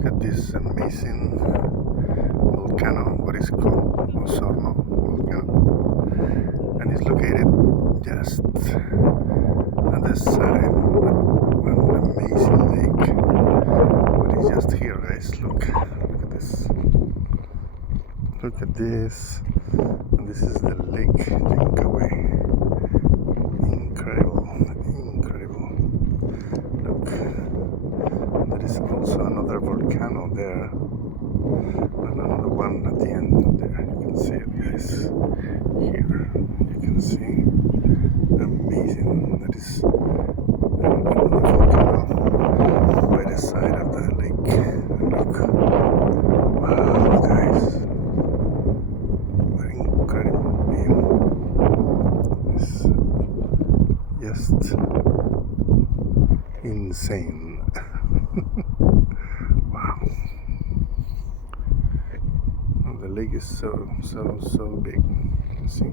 Look at this amazing volcano, what is called Osorno volcano, and it's located just on the side of one amazing lake. What is just here, guys? Look at this. Look at this. And this is the lake Jinkaway. Incredible. Look. There is also another volcano there, and another one at the end there. You can see it, guys. Here, you can see. Amazing. That is another volcano by the side of the lake. And look. Wow, guys. What incredible view. It's just insane. Wow. The lake is so big. You see?